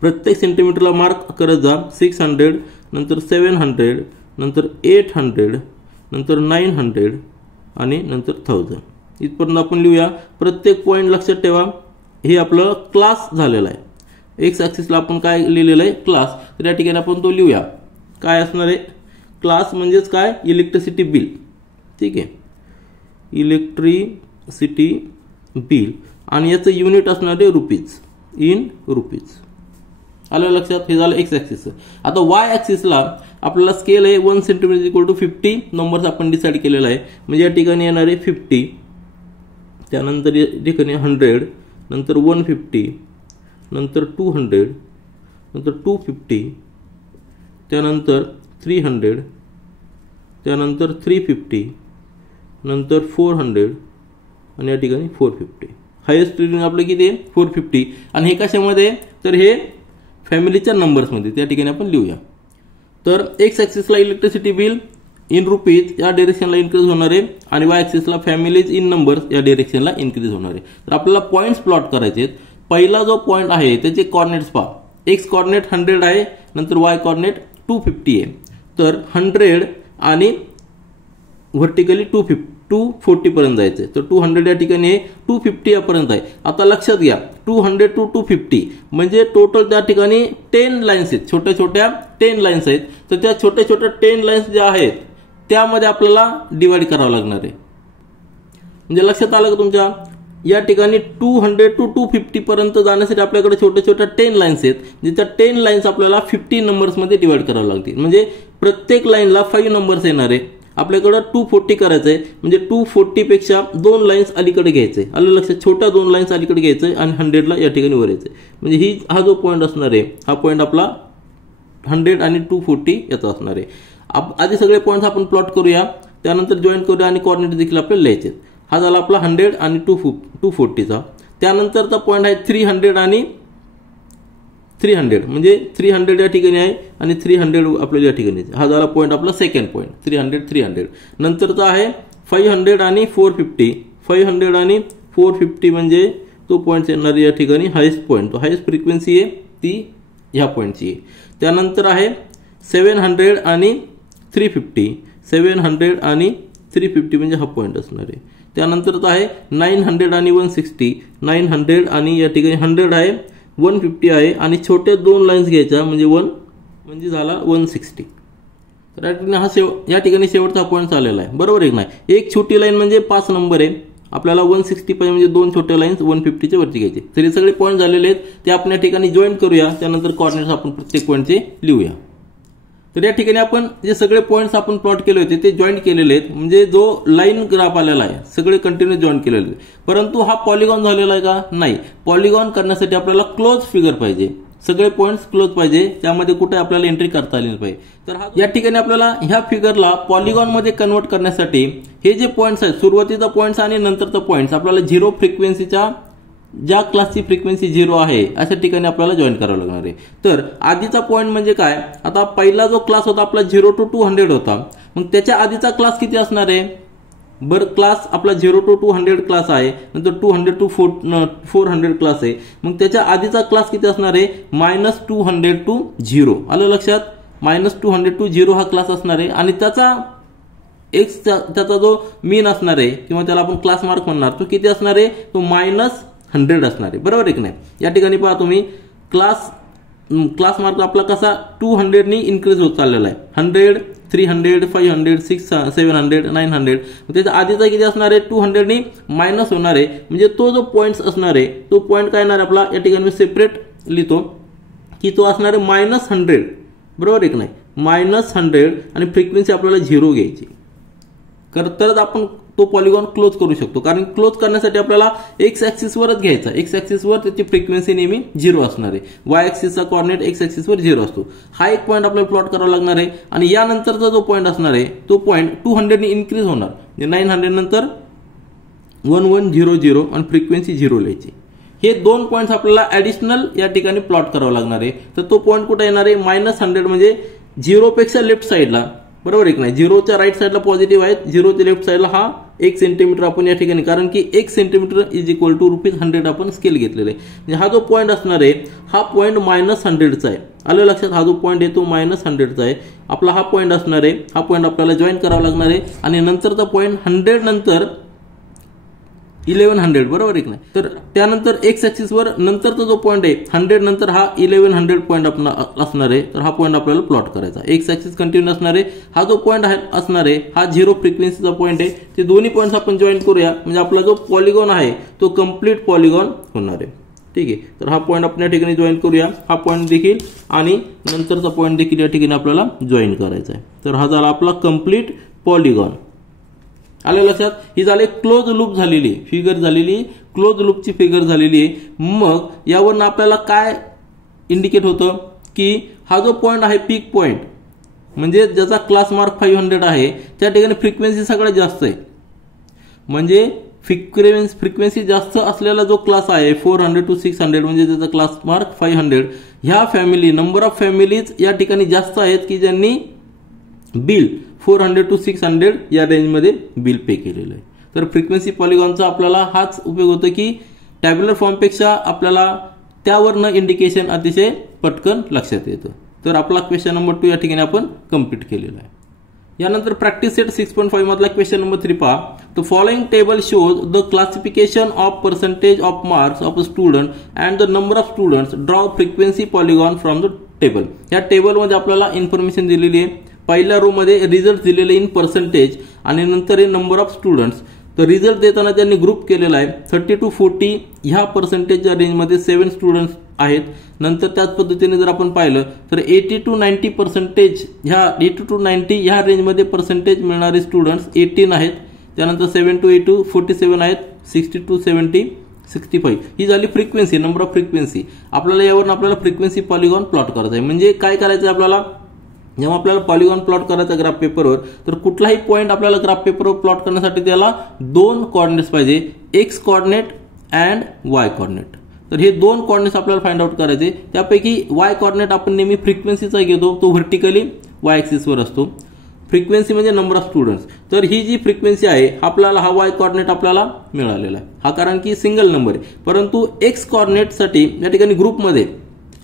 प्रत्येक सेंटीमीटरला मार्क करत जा. 600 नंतर 700 नंतर 800 नंतर 900 आणि नंतर 1000. इथपर्यंत आपण लिहूया. प्रत्येक पॉईंट लक्षात ठेवा हे आपलं क्लास झालेला आहे. एक्स ॲक्सिसला आपण काय लिहिलेलं आहे, क्लास. तर या ठिकाणी आपण तो लिहूया. काय असणार आहे, क्लास म्हणजेच काय, इलेक्ट्रिसिटी बिल. ठीक आहे, इलेक्ट्रिसिटी बिल आणि याचं युनिट असणार आहे रुपीज, इन रुपीज. आलं लक्षात. हे झालं एक्स ॲक्सिसचं. आता वाय ॲक्सिसला आपल्याला स्केल आहे 1 सेंटीमीटर इक्वल टू 50 नंबर्स आपण डिसाईड केलेला आहे. म्हणजे या ठिकाणी येणार आहे 50, त्यानंतर या ठिकाणी 100 नंतर 150 नंतर 200 नंतर 250 त्यानंतर 300 त्यानंतर 350 नंतर 400 आणि या ठिकाणी 450. हायेस्ट रीडिंग आपलं किती आहे 450. आणि हे कशामध्ये, तर हे फॅमिलीच्या नंबर्समध्ये त्या ठिकाणी आपण लिहूया. तर एक्स ॲक्सिसला इलेक्ट्रिसिटी बिल इन रुपीज या डायरेक्शनला इन्क्रीज होणार आहे आणि वाय ॲक्सिसला फॅमिलीज इन नंबर्स या डायरेक्शनला इन्क्रीज होणार आहे. तर आपल्याला पॉईंट्स प्लॉट करायचे आहेत. पहिला जो पॉईंट आहे त्याचे कॉर्डिनेट्स पहा. एक्स कॉर्डिनेट 100 आहे, नंतर वाय कॉर्डिनेट 250 आहे. तर 100 आणि व्हर्टिकली 240 पर्यंत जायचं. तर 200 या ठिकाणी 250 पर्यंत आहे. आता लक्षात घ्या 200 to 250 म्हणजे टोटल त्या ठिकाणी 10 लाईन्स आहेत, छोट्या छोट्या 10 लाईन्स आहेत. तर त्या छोट्या छोट्या 10 लाईन्स ज्या आहेत त्यामध्ये आपल्याला डिवाइड करावं लागणार आहे. म्हणजे लक्षात आलं का तुमच्या, या ठिकाणी 200 to 250 पर्यंत जाण्यासाठी आपल्याकडे छोट्या छोट्या 10 लाईन्स आहेत. ज्या 10 लाईन्स आपल्याला 50 नंबर्समध्ये डिवाइड करावं लागतील. म्हणजे प्रत्येक लाईनला 5 नंबर्स येणार आहे. आपल्याकडे 240 करायचं आहे, म्हणजे 240 पेक्षा 2 लाईन्स अलीकडे घ्यायचे, आलं लक्षात, छोट्या 2 लाईन्स अलीकडे घ्यायचे आणि 100ला या ठिकाणी वर यायचे, म्हणजे हा जो पॉईंट असणार आहे हा पॉईंट आपला 100 आणि 240 याचा असणार आहे. आधी सगळे पॉईंट्स आपण प्लॉट करूया, त्यानंतर जॉईन करूया आणि कोऑर्डिनेट देखील आपल्याला लिहायचे. हा झाला आपला 100 आणि 240चा. त्यानंतरचा पॉईंट आहे 300 आणि 300, म्हणजे 300 या ठिकाणी आहे आणि 300 आपल्याला या ठिकाणी. हा झाला पॉईंट आपला सेकंड पॉईंट 300. नंतरचा आहे 500 आणि 450. 500 आणि 450 म्हणजे तो पॉईंट येणार या ठिकाणी हायेस्ट पॉईंट, तो हायेस्ट फ्रिक्वेन्सी आहे ती ह्या पॉईंटची आहे. त्यानंतर आहे 700 आणि 350. 700 आणि 350 म्हणजे हा पॉईंट असणार आहे. त्यानंतरचा आहे 900 आणि 160. 900 आणि या ठिकाणी 100 आहे, 150 आहे आणि छोटे 2 लाईन्स घ्यायच्या, म्हणजे 1 म्हणजे झाला 160. तर या ठिकाणी शेवटचा पॉईंट चाललेला आहे, बरोबर आहे की नाही. एक छोटी लाईन म्हणजे 5 नंबर आहे, आपल्याला 160 पाहिजे, म्हणजे 2 छोट्या लाईन्स 150च्या वरती घ्यायचे. तर हे सगळे पॉईंट झालेले आहेत, ते आपण या ठिकाणी जॉईन करूया, त्यानंतर कोऑर्डिनेट्स आपण प्रत्येक पॉईंटचे लिहूया. तर या ठिकाणी आपण जे सगळे पॉईंट्स आपण प्लॉट केले होते ते जॉईन केलेले आहेत, म्हणजे जो लाईन ग्राफ आलेला आहे सगळे कंटिन्यू जॉईन केलेले आहेत. परंतु हा पॉलिगॉन झालेला आहे का? नाही. पॉलिगॉन करण्यासाठी आपल्याला क्लोज फिगर पाहिजे, सगळे पॉईंट्स क्लोज पाहिजे, त्यामध्ये कुठे आपल्याला एंट्री करता आली पाहिजे. तर या ठिकाणी आपल्याला ह्या फिगरला पॉलिगॉन मध्ये कन्वर्ट करण्यासाठी हे जे पॉईंट्स आहेत, सुरुवातीचा पॉईंट्स आणि नंतरचा पॉईंट्स, आपल्याला 0 फ्रिक्वेन्सीच्या ज्या क्लासची फ्रिक्वेन्सी 0 आहे अशा ठिकाणी आपल्याला जॉईन करावं लागणार आहे. तर आधीचा पॉईंट म्हणजे काय, आता पहिला जो क्लास होता आपला 0 to 200 होता, मग त्याच्या आधीचा क्लास किती असणार आहे? बरं, क्लास आपला 0 to 200 क्लास आहे, नंतर 200 to 400 क्लास आहे, मग त्याच्या आधीचा क्लास किती असणार आहे? -200 to 0. आलं लक्षात, -200 to 0 हा क्लास असणार आहे आणि त्याचा जो मीन असणार आहे किंवा त्याला आपण क्लास मार्क म्हणणार, तो किती असणार आहे? तो -100 असणार आहे, बरोबर आहे की नाही. या ठिकाणी पहा तुम्ही, क्लास मार्क आपला कसा 200 नी इन्क्रीज होत चाललेला आहे. 100, 300, 500, 600, 700, 900. त्याच्या आधीचा किती असणार आहे? 200 नी मायनस होणार आहे, म्हणजे तो जो पॉईंट असणार आहे तो पॉईंट काय येणार आपला, या ठिकाणी मी सेपरेट लिहितो की तो असणार आहे -100, बरोबर आहे की नाही. -100 आणि फ्रिक्वेन्सी आपल्याला 0 घ्यायची, तरच आपण तो पॉलिगॉन क्लोज करू शकतो. कारण क्लोज करण्यासाठी आपल्याला एक्स ऍक्सिस वरच घ्यायचा, एक्स ऍक्सिस वर त्याची फ्रिक्वेन्सी नेहमी 0 असणार आहे. वाय ऍक्सिसचा कोऑर्डिनेट एक्स ऍक्सिस वर 0 असतो. हा एक पॉईंट आपल्याला प्लॉट करावा लागणार आहे आणि यानंतरचा जो पॉईंट असणार आहे तो पॉईंट 200 ने इन्क्रीज होणार, म्हणजे 900 नंतर 1100 आणि फ्रिक्वेन्सी 0 लिहायची. हे 2 पॉईंट्स आपल्याला ऍडिशनल या ठिकाणी प्लॉट करावा लागणार आहे. तर तो पॉईंट कुठे येणार आहे? -100 म्हणजे 0 पेक्षा लेफ्ट साईडला, बरोबर आहे की नाही. 0च्या राईट साईडला पॉझिटिव्ह आहेत, 0च्या लेफ्ट साईडला हा 1 सेंटीमीटर आपण या ठिकाणी, कारण की 1 सेंटीमीटर = ₹100 आपण स्केल घेतलेला आहे. म्हणजे हा जो पॉईंट असणार आहे हा पॉईंट -100चा आहे. आलं लक्षात, हा जो पॉईंट आहे तो -100चा आहे. आपला हा पॉईंट असणार आहे, हा पॉईंट आपल्याला जॉईन करावा लागणार आहे आणि नंतरचा पॉईंट 100 नंतर 1100, बरोबर आहे की नाही. तर त्यानंतर एक्स ऍक्सिस वर नंतरचा जो पॉईंट आहे 100 नंतर हा 1100 पॉईंट आपण असणार आहे. तर हा पॉईंट आपल्याला प्लॉट करायचा, एक्स ऍक्सिस कंटिन्यू असणार आहे. हा जो पॉईंट असणार आहे हा 0 फ्रिक्वेन्सीचा पॉईंट आहे. ते दोन्ही पॉईंट्स आपण जॉईन करूया, म्हणजे आपला जो पॉलिगॉन आहे तो कम्प्लीट पॉलिगॉन होणार आहे. ठीक आहे, तर हा पॉईंट आपण या ठिकाणी जॉईन करूया, हा पॉईंट देखील आणि नंतरचा पॉईंट देखील या ठिकाणी आपल्याला जॉईन करायचा आहे. तर हा झाला आपला कम्प्लीट पॉलिगॉन. आलं लक्षात, ही झाली क्लोज लूप झालेली फिगर झालेली, क्लोज लूपची फिगर झालेली आहे. मग यावरून आपल्याला काय इंडिकेट होतं की हा जो पॉईंट आहे पीक पॉईंट, म्हणजे ज्याचा क्लास मार्क 500 आहे, त्या ठिकाणी फ्रिक्वेन्सी सगळ्यात जास्त आहे. म्हणजे फ्रिक्वेन्सी जास्त असलेला जो क्लास आहे 400 to 600, म्हणजे त्याचा क्लास मार्क 500, ह्या फॅमिली, नंबर ऑफ फॅमिलीज या ठिकाणी जास्त आहेत की ज्यांनी बिल 400 to 600 या रेंजमध्ये बिल पे केलेलं आहे. तर फ्रिक्वेन्सी पॉलिगॉनचा आपल्याला हाच उपयोग होतो की टॅब्युलर फॉर्मपेक्षा आपल्याला त्यावरनं इंडिकेशन अतिशय पटकन लक्षात येतं. तर आपला क्वेश्चन नंबर 2 या ठिकाणी आपण कम्प्लीट केलेला आहे. यानंतर प्रॅक्टिस सेट 6.5 मधला क्वेश्चन नंबर 3 पहा. The following table shows the classification of percentage of marks of a student and the number of students. Draw frequency polygon from the table. या टेबलमध्ये आपल्याला इन्फॉर्मेशन दिलेली आहे. पहिल्या रो मध्ये रिझल्ट दिलेले इन पर्सेंटेज आणि नंतर नंबर ऑफ स्टुडंट्स. तर रिझल्ट देताना त्यांनी ग्रुप केलेला आहे 30 to 40 ह्या पर्सेंटेजच्या रेंजमध्ये 7 स्टुडंट्स आहेत. नंतर त्याच पद्धतीने जर आपण पाहिलं तर 80 to 90% ह्या 80 to 90 ह्या रेंजमध्ये पर्सेंटेज मिळणारे स्टुडंट्स 18 आहेत. त्यानंतर 7 to 8 47 आहेत. 60 to 70 65 ही झाली फ्रिक्वेन्सी, नंबर ऑफ फ्रिक्वेन्सी. आपल्याला यावरून आपल्याला फ्रिक्वेन्सी पॉलिगॉन प्लॉट करायचा आहे. म्हणजे काय करायचं आपल्याला, जेव्हा आपल्याला पॉलिगॉन प्लॉट करायचा ग्राफ पेपरवर, तर कुठलाही पॉईंट आपल्याला ग्राफ पेपरवर प्लॉट करण्यासाठी त्याला दोन कोऑर्डिनेट्स पाहिजे, x coordinate and Y coordinate. तर हे दोन कोऑर्डिनेट्स आपल्याला फाइंड आउट करायचे. त्यापैकी वाय कोऑर्डिनेट आपण नेहमी फ्रिक्वेन्सीचा घेतो, तो व्हर्टिकली वाय ॲक्सिसवर असतो. फ्रिक्वेन्सी म्हणजे नंबर ऑफ स्टुडंट्स. तर ही जी फ्रिक्वेन्सी आहे आपल्याला हा वाय कोऑर्डिनेट आपल्याला मिळालेला आहे. हा कारण की सिंगल नंबर आहे. परंतु एक्स कोऑर्डिनेटसाठी या ठिकाणी ग्रुपमध्ये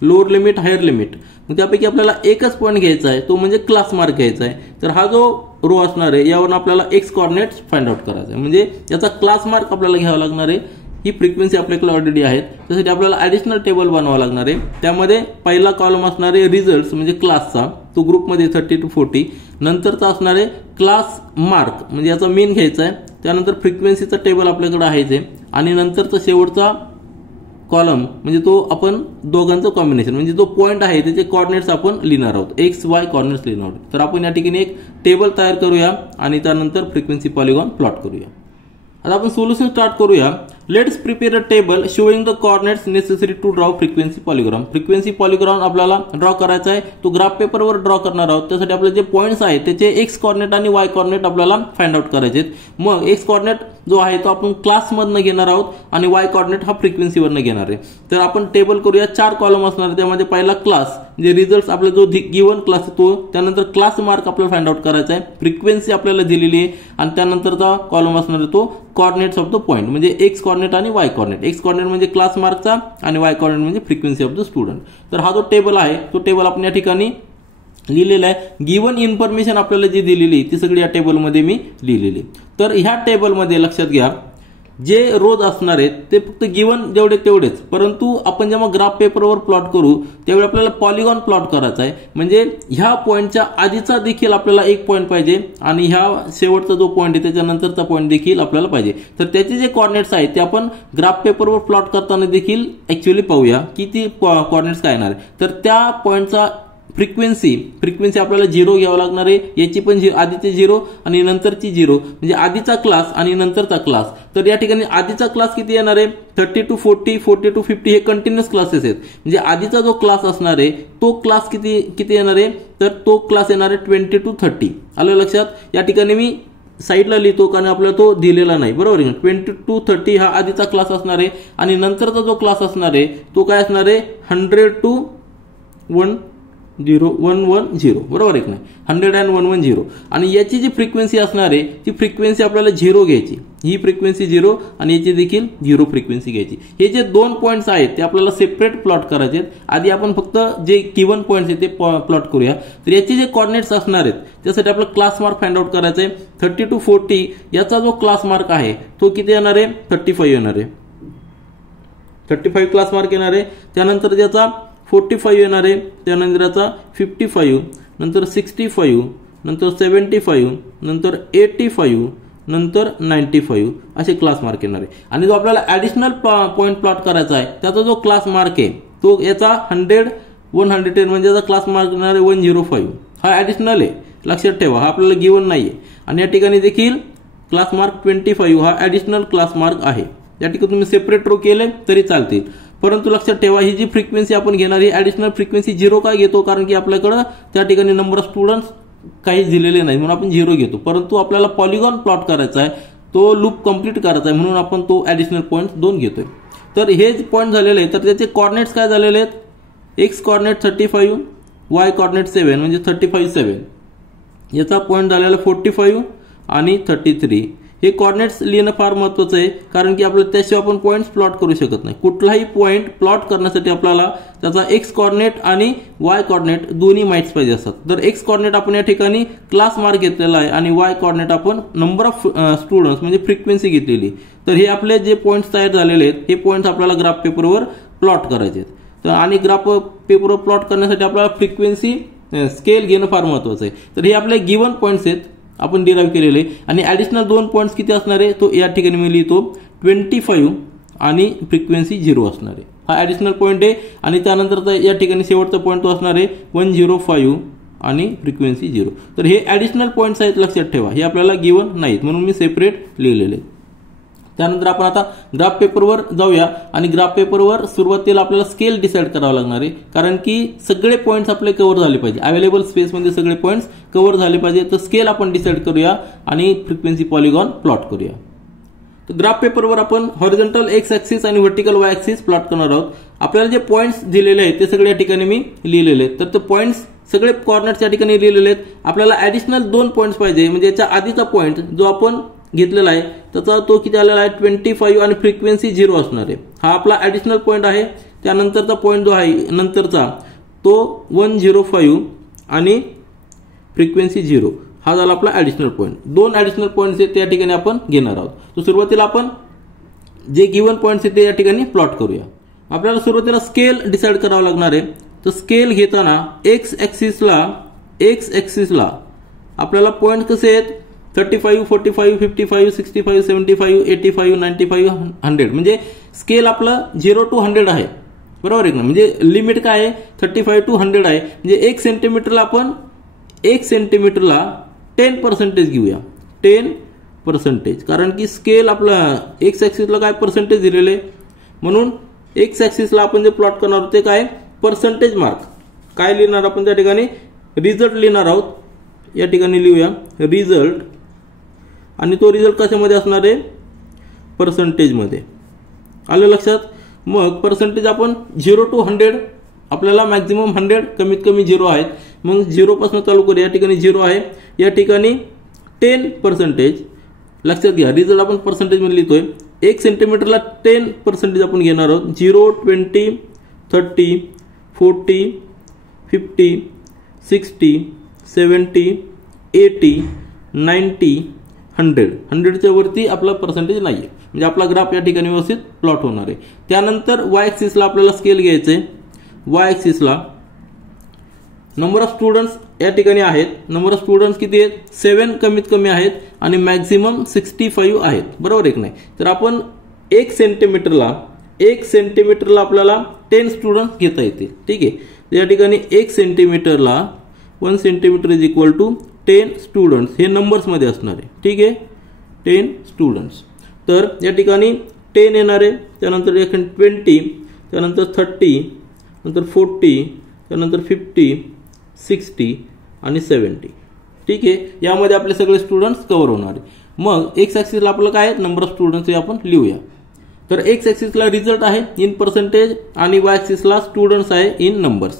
लोअर लिमिट हायर लिमिट, मग त्यापैकी आपल्याला एकच पॉईंट घ्यायचा आहे, तो म्हणजे क्लास मार्क घ्यायचा आहे. तर हा जो रो असणार आहे यावरून आपल्याला एक्स कोऑर्डिनेट्स फाइंड आउट करायचा आहे. म्हणजे याचा क्लास मार्क आपल्याला घ्यावा लागणार आहे. ही फ्रिक्वेन्सी आपल्याकडे ऑलरेडी आहेत. त्यासाठी आपल्याला ॲडिशनल टेबल बनवावं लागणार आहे. त्यामध्ये पहिला कॉलम असणार आहे रिझल्ट्स म्हणजे क्लासचा, तो ग्रुपमध्ये 30 to 40. नंतरचा असणार आहे क्लास मार्क म्हणजे याचा मीन घ्यायचा आहे. त्यानंतर फ्रिक्वेन्सीचा टेबल आपल्याकडे आहेच आहे. आणि नंतरचा शेवटचा कॉलम म्हणजे तो आपण दोघांचं कॉम्बिनेशन म्हणजे जो पॉईंट आहे त्याचे कोऑर्डिनेट्स आपण लिहिणार आहोत, एक्स वाय कोऑर्डिनेट्स लिहिणार आहोत. तर आपण या ठिकाणी एक टेबल तयार करूया आणि त्यानंतर फ्रिक्वेन्सी पॉलिगॉन प्लॉट करूया. आता आपण सोल्युशन स्टार्ट करूया. Let's prepare a table showing the coordinates necessary to draw frequency polygram. Frequency polygram आपल्याला ड्रॉ करायचा आहे, तो ग्राफ पेपरवर ड्रॉ करणार आहोत. त्यासाठी आपले जे पॉईंट्स आहेत त्याचे एक्स कोऑर्डिनेट आणि वाय कोऑर्डिनेट आपल्याला फाइंड आउट करायचे. मग एक्स कोऑर्डिनेट जो आहे तो आपण क्लासमधनं घेणार आहोत आणि वाय कोऑर्डिनेट हा फ्रिक्वेन्सीवरनं घेणार आहे. तर आपण टेबल करूया. 4 कॉलम असणार आहे. त्यामध्ये पहिला क्लास जे रिझल्ट आपला जो गिवन क्लास आहे तो, त्यानंतर क्लास मार्क आपल्याला फाइंड आउट करायचा आहे, फ्रिक्वेन्सी आपल्याला दिलेली आहे आणि त्यानंतरचा कॉलम असणार आहे तो कोऑर्डिनेट्स ऑफ द पॉईंट म्हणजे एक्स कोऑर्डिनेट आणि वाय कोऑर्डिनेट. एक्स कोऑर्डिनेट म्हणजे क्लास मार्कचा आणि वाय कोऑर्डिनेट म्हणजे फ्रिक्वेन्सी ऑफ द स्टुडंट. तर हा जो टेबल आहे तो टेबल आपण या ठिकाणी लिहिलेला आहे. गिवन इन्फॉर्मेशन आपल्याला जी दिलेली ती सगळी या टेबलमध्ये मी लिहिलेली. तर ह्या टेबलमध्ये लक्षात घ्या जे रोज असणार आहेत ते फक्त गिवन जेवढे तेवढेच, परंतु आपण जेव्हा ग्राफ पेपरवर प्लॉट करू त्यावेळी आपल्याला पॉलिगॉन प्लॉट करायचा आहे. म्हणजे ह्या पॉईंटच्या आधीचा देखील आपल्याला एक पॉईंट पाहिजे आणि ह्या शेवटचा जो पॉईंट आहे त्याच्यानंतरचा पॉईंट देखील आपल्याला पाहिजे. तर त्याचे जे कोऑर्डिनेट्स आहेत ते आपण ग्राफ पेपरवर प्लॉट करताना देखील ऍक्च्युअली पाहूया की ती कोऑर्डिनेट्स काय येणार आहे. तर त्या पॉईंटचा फ्रिक्वेन्सी आपल्याला 0 घ्यावं लागणार आहे. याची पण आधीचे 0 आणि नंतरची 0 म्हणजे आधीचा क्लास आणि नंतरचा क्लास. तर या ठिकाणी आधीचा क्लास किती येणार आहे 30 to 40 40 to 50 हे कंटिन्युअस क्लासेस आहेत. म्हणजे आधीचा जो क्लास असणार आहे तो क्लास किती येणार आहे, तर तो क्लास येणार आहे 20 to 30. आलं लक्षात. या ठिकाणी मी साईडला लिहितो कारण आपल्याला तो दिलेला नाही, बरोबर आहे. 20 to 30 हा आधीचा क्लास असणार आहे आणि नंतरचा जो क्लास असणार आहे तो काय असणार आहे 100 to 110, बरोबर आहे की नाही. 100 and 110 आणि याची जी फ्रिक्वेन्सी असणार आहे ती फ्रिक्वेन्सी आपल्याला 0 घ्यायची. ही फ्रिक्वेन्सी 0 आणि याची देखील 0 फ्रिक्वेन्सी घ्यायची. हे जे दोन पॉईंट्स आहेत ते आपल्याला सेपरेट प्लॉट करायचे. आधी आपण फक्त जे गिवन पॉईंट्स आहेत ते प्लॉट करूया. तर याचे जे कोऑर्डिनेट्स असणार आहेत त्यासाठी आपल्याला क्लास मार्क फाइंड आउट करायचा आहे. 30 to 40 याचा जो क्लास मार्क आहे तो किती येणार आहे 35 येणार आहे. 35 क्लास मार्क येणार आहे. त्यानंतर त्याचा 45 येणार आहे. त्यानंतर याचा 55, नंतर 65, नंतर 75, नंतर 85, नंतर 95 असे क्लास मार्क येणार आहे. आणि जो आपल्याला ऍडिशनल पॉईंट प्लॉट करायचा आहे त्याचा जो क्लास मार्क आहे तो याचा 100 110 म्हणजे याचा क्लास मार्क येणार आहे 105. हा ऍडिशनल आहे, लक्षात ठेवा. हा आपल्याला गिवन नाहीये. आणि या ठिकाणी देखील क्लास मार्क 25 हा ऍडिशनल क्लास मार्क आहे. या ठिकाणी तुम्ही सेपरेट रो केले तरी चालतील, परंतु लक्षात ठेवा ही जी फ्रिक्वेन्सी आपण घेणार ही ऍडिशनल फ्रिक्वेन्सी 0 का घेतो, कारण की आपल्याकडे त्या ठिकाणी नंबर ऑफ स्टुडंट्स काही दिलेले नाही म्हणून आपण 0 घेतो. परंतु आपल्याला पॉलिगॉन प्लॉट करायचा आहे, तो लूप कंप्लीट करायचा आहे म्हणून आपण तो ऍडिशनल पॉईंट 2 घेतोय. तर हे जे पॉईंट झालेले आहेत तर त्याचे कोऑर्डिनेट्स काय झालेले आहेत, एक्स कोऑर्डिनेट 35, वाय कोऑर्डिनेट 7 म्हणजे 35 7, याचा पॉईंट झालेला 45 आणि 33. हे कोऑर्डिनेट्स लिहिणं फार महत्त्वाचं आहे, कारण की आपल्याला त्याशिवाय आपण पॉईंट्स प्लॉट करू शकत नाही. कुठलाही पॉईंट प्लॉट करण्यासाठी आपल्याला त्याचा एक्स कोऑर्डिनेट आणि वाय कोऑर्डिनेट दोन्ही माहिती पाहिजे असतात. तर एक्स कोऑर्डिनेट आपण या ठिकाणी क्लास मार्क घेतलेला आहे आणि वाय कोऑर्डिनेट आपण नंबर ऑफ स्टुडंट्स म्हणजे फ्रिक्वेन्सी घेतलेली. तर हे आपले जे पॉईंट्स तयार झालेले आहेत हे पॉईंट्स आपल्याला ग्राफ पेपरवर प्लॉट करायचे आहेत. तर आणि ग्राफ पेपरवर प्लॉट करण्यासाठी आपल्याला फ्रिक्वेन्सी स्केल घेणं फार महत्त्वाचं आहे. तर हे आपले गिवन पॉईंट्स आहेत आपण डिराईव्ह केलेले आणि ऍडिशनल 2 पॉईंट्स किती असणार आहे तो या ठिकाणी मी लिहितो 25 आणि फ्रिक्वेन्सी 0 असणार आहे. हा ॲडिशनल पॉईंट आहे आणि त्यानंतरचा या ठिकाणी शेवटचा पॉईंट तो असणार आहे 105 आणि फ्रिक्वेन्सी 0. तर हे ॲडिशनल पॉईंट्स आहेत, लक्षात ठेवा. हे आपल्याला गिवन नाहीत म्हणून मी सेपरेट लिहिलेले आहेत. त्यानंतर आपण आता ग्राफ पेपरवर जाऊया आणि ग्राफ पेपरवर सुरुवातीला आपल्याला स्केल डिसाईड करावं लागणार आहे, कारण की सगळे पॉईंट्स आपले कव्हर झाले पाहिजे. अवेलेबल स्पेसमध्ये सगळे पॉईंट्स कव्हर झाले पाहिजे. तर स्केल आपण डिसाईड करूया आणि फ्रिक्वेन्सी पॉलिगॉन प्लॉट करूया. तर ग्राफ पेपरवर आपण हॉरिझॉन्टल एक्स ॲक्सिस आणि व्हर्टिकल वाय ॲक्सिस प्लॉट करणार आहोत. आपल्याला जे पॉईंट्स दिलेले आहेत ते सगळे या ठिकाणी मी लिहिलेले आहेत. तर ते पॉईंट्स सगळे कॉर्नर्स या ठिकाणी लिहिलेले आहेत. आपल्याला ॲडिशनल 2 पॉईंट्स पाहिजे, म्हणजे याच्या आधीचा पॉईंट जो आपण घेतलेला आहे त्याचा तो किती आलेला आहे 25 आणि फ्रिक्वेन्सी 0 असणार आहे. हा आपला ॲडिशनल पॉईंट आहे. त्यानंतरचा पॉईंट जो आहे नंतरचा तो 105 आणि फ्रिक्वेन्सी 0 हा झाला आपला ॲडिशनल पॉईंट. 2 ॲडिशनल पॉईंट्स आहेत त्या ठिकाणी आपण घेणार आहोत. तर सुरुवातीला आपण जे गिवन पॉईंट्स आहेत ते या ठिकाणी प्लॉट करूया. आपल्याला सुरुवातीला स्केल डिसाईड करावं लागणार आहे. तर स्केल घेताना एक्स ॲक्सिसला आपल्याला पॉईंट कसे आहेत 35, 45, 55, 65, 75, 85, 95, 100. म्हणजे स्केल आपलं 0 to 100 आहे, बरोबर आहे ना. म्हणजे लिमिट काय आहे 35 to 100 आहे. म्हणजे 1 सेंटीमीटरला आपण 1 सेंटीमीटरला 10% घेऊया, 10%. कारण की स्केल आपला एक्स ॲक्सिसला काय पर्सेंटेज दिलेले, म्हणून एक्स ॲक्सिसला आपण जे प्लॉट करणार आहोत ते काय पर्सेंटेज मार्क. काय लिहिणार आपण त्या ठिकाणी रिझल्ट लिहिणार आहोत. या ठिकाणी लिहूया रिझल्ट, आणि तो रिझल्ट कशामध्ये असणार आहे पर्सेंटेजमध्ये. आलं लक्षात. मग पर्सेंटेज आपण 0 to 100, आपल्याला मॅक्झिमम 100, कमीत कमी 0 आहेत. मग 0 पासून चालू करूया. या ठिकाणी 0 आहे, या ठिकाणी 10%. लक्षात घ्या रिझल्ट आपण पर्सेंटेजमध्ये लिहितोय. 1 सेंटीमीटरला 10% आपण घेणार आहोत. 0, 20, 30, 40, 50, 60, 70, 80, 90, 100च्या वरती आपला पर्सेंटेज नाही आहे. म्हणजे आपला ग्राफ या ठिकाणी व्यवस्थित प्लॉट होणार आहे. त्यानंतर वाय ॲक्सिसला आपल्याला स्केल घ्यायचं आहे. वाय ॲक्सिसला नंबर ऑफ स्टुडंट्स या ठिकाणी आहेत. नंबर ऑफ स्टुडंट्स किती आहेत 7 कमीत कमी आहेत आणि मॅक्झिमम 65 आहेत, बरोबर आहे की नाही. तर आपण 1 सेंटीमीटरला आपल्याला 10 स्टुडंट्स घेता येतील. ठीक आहे. या ठिकाणी 1 सेंटीमीटरला 1 centimetre is equal to 10 students, हे नंबर्समध्ये असणार आहे. ठीक आहे, 10 स्टुडंट्स. तर या ठिकाणी 10 येणार आहे. त्यानंतर 20, त्यानंतर 30, नंतर 40, त्यानंतर 50, 60 आणि 70. ठीक आहे. यामध्ये आपले सगळे स्टुडंट्स कव्हर होणार आहे. मग एक्स ॲक्सिसला आपलं काय आहे नंबर ऑफ स्टुडंट्स हे आपण लिहूया. तर एक्स ॲक्सिसला रिझल्ट आहे इन पर्सेंटेज आणि वाय ॲक्सिसला स्टुडंट्स आहे इन नंबर्स.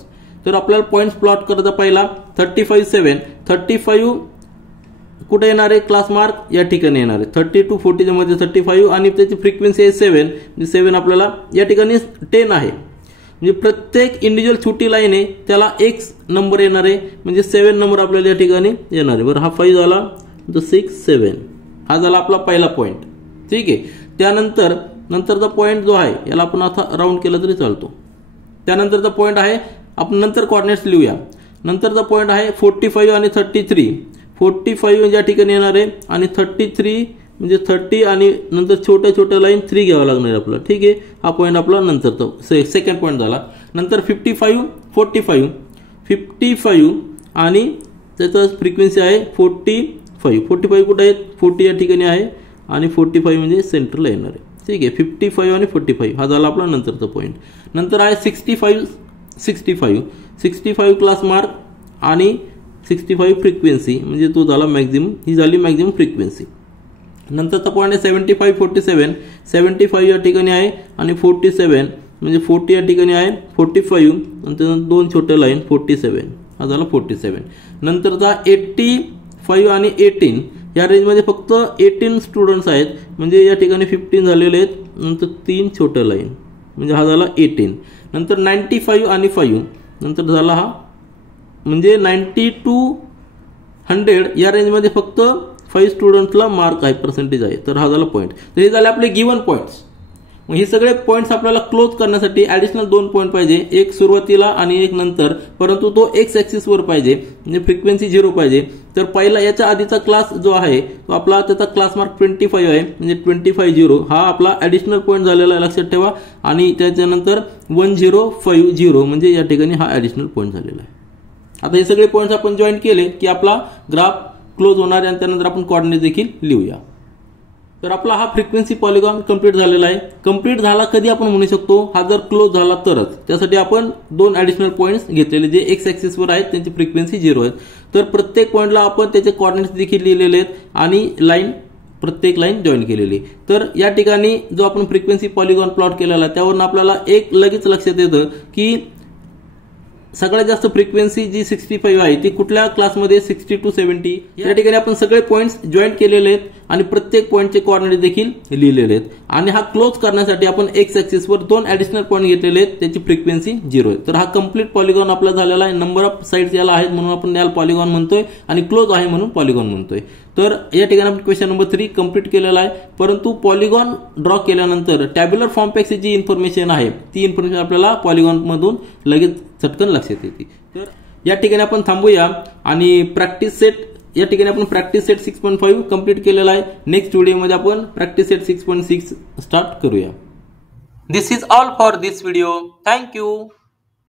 तर आपल्याला पॉईंट्स प्लॉट करायचा पहिला 35, 7. 35 कुठे येणार आहे क्लास मार्क या ठिकाणी येणार आहे. 30 to 40 मध्ये 35 आणि त्याची फ्रिक्वेन्सी आहे 7. 7 आपल्याला या ठिकाणी 10 आहे. म्हणजे प्रत्येक इंडिव्हिज्युअल छोटी लाईन आहे त्याला एक नंबर येणार आहे, म्हणजे 7 नंबर आपल्याला या ठिकाणी येणार आहे. बरं, हा 5 झाला, 6, 7 हा झाला आपला पहिला पॉईंट. ठीक आहे. त्यानंतर नंतरचा पॉईंट जो आहे याला आपण आता राऊंड केला तरी चालतो. त्यानंतरचा पॉईंट आहे आपण नंतर कॉर्डिनेट्स लिहूया. नंतरचा पॉईंट आहे 45 आणि 33. 45 या ठिकाणी येणार आहे आणि 33 म्हणजे 30 आणि नंतर छोट्या छोट्या लाईन 3 घ्यावं लागणार आहे आपल्याला. ठीक आहे. हा पॉईंट आपला नंतरचा सेकंड पॉईंट झाला. नंतर 55, 45, 55 आणि त्याचा फ्रिक्वेन्सी आहे 45. 45 कुठे आहेत 40 या ठिकाणी आहे आणि 45 म्हणजे सेंटरला येणार आहे. ठीक आहे. 55 आणि 45 हा झाला आपला नंतरचा पॉईंट. नंतर आहे 65 क्लास मार्क आणि 65 फ्रिक्वेन्सी म्हणजे तो झाला मॅक्झिमम, ही झाली मॅक्झिमम फ्रिक्वेन्सी. नंतरचा पॉईंट आहे 75, 47. 75 या ठिकाणी आहे आणि 47 म्हणजे 40 या ठिकाणी आहे 45 नंतर 2 छोट्या लाईन 47 हा झाला 47. नंतरचा 85 आणि 18 या रेंजमध्ये फक्त 18 स्टुडंट्स आहेत, म्हणजे या ठिकाणी 15 झालेले आहेत. नंतर 3 छोट्या लाईन म्हणजे हा झाला 18. नंतर 95 आणि 5 नंतर झाला हा म्हणजे 90 to 100 या रेंजमध्ये फक्त 5 स्टुडंट्सला मार्क आहे, पर्सेंटेज आहे. तर हा झाला पॉईंट. तर हे झाले आपले गिवन पॉईंट्स. मग हे सगळे पॉईंट्स आपल्याला क्लोज करण्यासाठी ऍडिशनल 2 पॉईंट पाहिजे, एक सुरुवातीला आणि एक नंतर, परंतु तो एक्स ऍक्सिस वर पाहिजे, म्हणजे फ्रिक्वेन्सी 0 पाहिजे. तर पहिला याच्या आधीचा क्लास जो आहे तो आपला त्याचा क्लास मार्क 25 आहे, म्हणजे 25 हा आपला ऍडिशनल पॉईंट झालेला आहे, लक्षात ठेवा. आणि त्याच्यानंतर 1050 म्हणजे या ठिकाणी हा ऍडिशनल पॉईंट झालेला आहे. आता हे सगळे पॉईंट्स आपण जॉईन केले की आपला ग्राफ क्लोज होणार आणि त्यानंतर आपण कोऑर्डिनेट देखील लिहूया. तर आपला हा फ्रिक्वेन्सी पॉलिगॉन कंप्लीट झालेला आहे. कंप्लीट झाला कधी आपण म्हणू शकतो, हा जर क्लोज झाला तरच. त्यासाठी आपण 2 ऍडिशनल पॉईंट्स घेतलेले जे एक्स ऍक्सिस वर आहेत, त्यांची फ्रिक्वेन्सी 0 आहेत. तर प्रत्येक पॉईंटला आपण त्याचे कोऑर्डिनेट्स देखील लिहिलेले आहेत आणि प्रत्येक लाईन जॉईन केलेली. तर या ठिकाणी जो आपण फ्रिक्वेन्सी पॉलिगॉन प्लॉट केलेला आहे त्यावरून आपल्याला एक लगेच लक्षात येतं की सगळ्यात जास्त फ्रिक्वेन्सी जी 65 आहे ती कुठल्या क्लासमध्ये 60 to 70. या ठिकाणी आपण सगळे पॉईंट्स जॉईन केलेले आहेत आणि प्रत्येक पॉईंटचे कोऑर्डिनेट देखील लिहिलेले आहेत. आणि हा क्लोज करण्यासाठी आपण एक्स ऍक्सिस वर 2 ऍडिशनल पॉईंट घेतलेले आहेत, त्याची फ्रिक्वेन्सी 0 आहे. तर हा कंप्लीट पॉलिगॉन आपला झालेला आहे. नंबर ऑफ साइड्स याला आहेत म्हणून आपण याला पॉलिगॉन म्हणतोय आणि क्लोज आहे म्हणून पॉलिगॉन म्हणतोय. तर या ठिकाणी आपण क्वेश्चन नंबर 3 कंप्लीट केलेला आहे. परंतु पॉलिगॉन ड्रॉ केल्यानंतर टॅब्युलर फॉर्म पेक्षा जी इन्फॉर्मेशन आहे ती इन्फॉर्मेशन आपल्याला पॉलिगॉन मधून लगेच चटकन लक्षात येते. तर या ठिकाणी आपण थांबूया आणि प्रॅक्टिस सेट 6.5 कंप्लीट केलेला आहे. नेक्स्ट व्हिडिओमध्ये आपण प्रॅक्टिस सेट 6.6 स्टार्ट करूया. This is all for this video. Thank you.